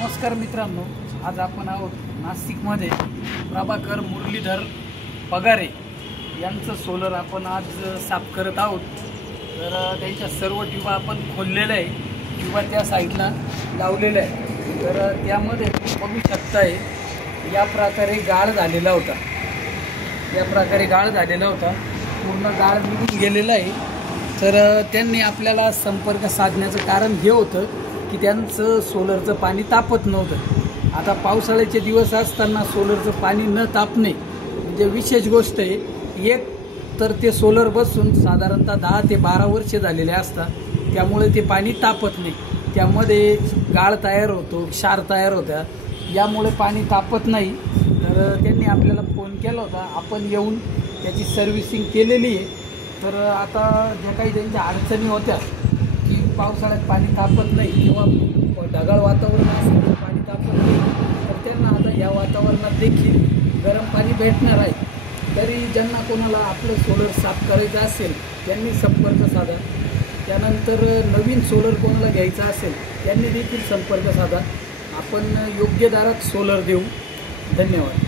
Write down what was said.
नमस्कार मित्रांनो, आज आपण आहोत नाशिकमध्ये प्रभाकर मुरलीधर पगारे यांचं सोलर आपण आज साफ करत आहोत। तर त्यांच्या सर्व ट्यूबा आपण खोललेल्या आहे, ट्यूबा त्या साईडला लावलेल्या आहे। तर त्यामध्ये बघू शकताय या प्रकारे गाळ झालेला होता, पूर्ण गाळ निघून गेलेला आहे। तर त्यांनी आपल्याला संपर्क साधण्याचं कारण हे होतं की त्यांचं सोलरचं पाणी तापत नव्हतं। आता पावसाळ्याचे दिवस असताना सोलरचं पाणी न तापणे म्हणजे विशेष गोष्ट आहे। एक तर ते सोलर बसून साधारणतः 10 ते 12 वर्षे झालेले असतात, त्यामुळे ते पाणी तापत नाही, त्यामध्ये गाळ तयार होतो, क्षार तयार होत्या, यामुळे पाणी तापत नाही। तर त्यांनी आपल्याला फोन केला होता, आपण येऊन त्याची सर्व्हिसिंग केलेली आहे। तर आता ज्या काही त्यांच्या अडचणी होत्या की पावसाळ्यात पाणी तापत नाही किंवा ढगाळ वातावरण असेल तर पाणी तापत नाही, तर त्यांना आता या वातावरणात देखील गरम पाणी भेटणार आहे। तरी ज्यांना कोणाला आपलं सोलर साफ करायचं असेल त्यांनी संपर्क साधा, त्यानंतर नवीन सोलर कोणाला घ्यायचा असेल त्यांनी देखील संपर्क साधा, आपण योग्य दरात सोलर देऊ। धन्यवाद।